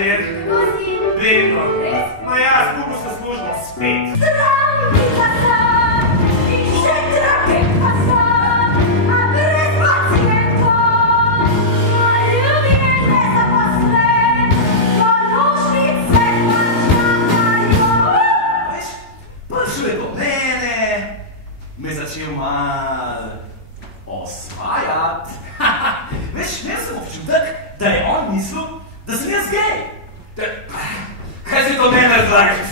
Žer? Vedno. Ma ja, skupaj so službo spet. Travnika sam i še trapeka sam, a brez pacijentov. Moj ljubim nezaposlen, do nožnice pa čakajo. Veš, prišel je do mene, me začel mal osvajat. Veš, imel sem občutek, da je on mislil, da sem jaz gej. Kaj si to mene razlagaš?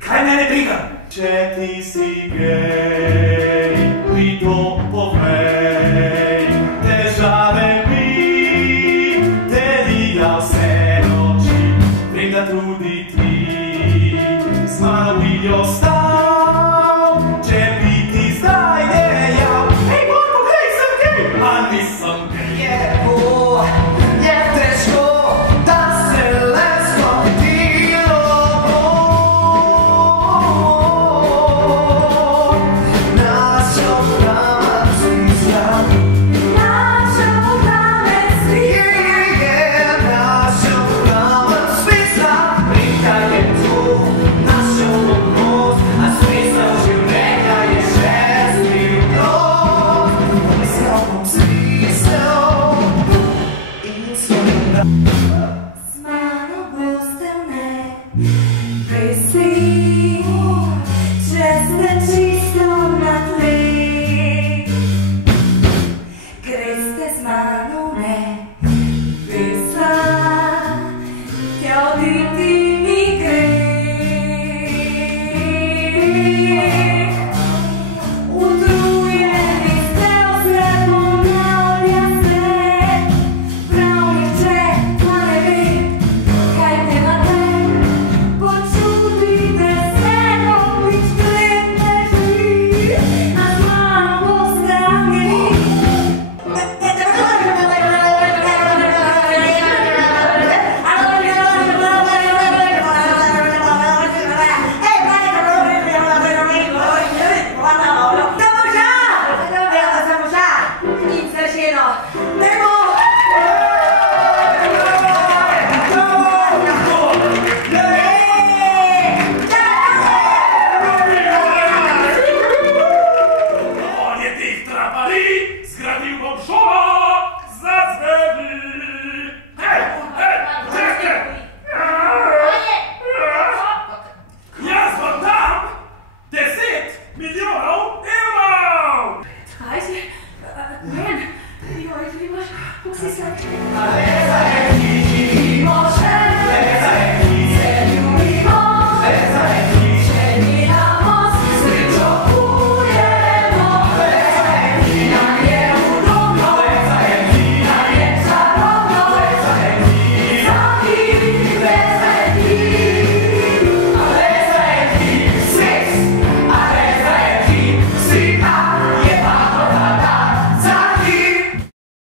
Kaj mene briga? Če ti si gej, mi to povej. Težave mi delija vse noči, vem, da tudi ti z mano vidijo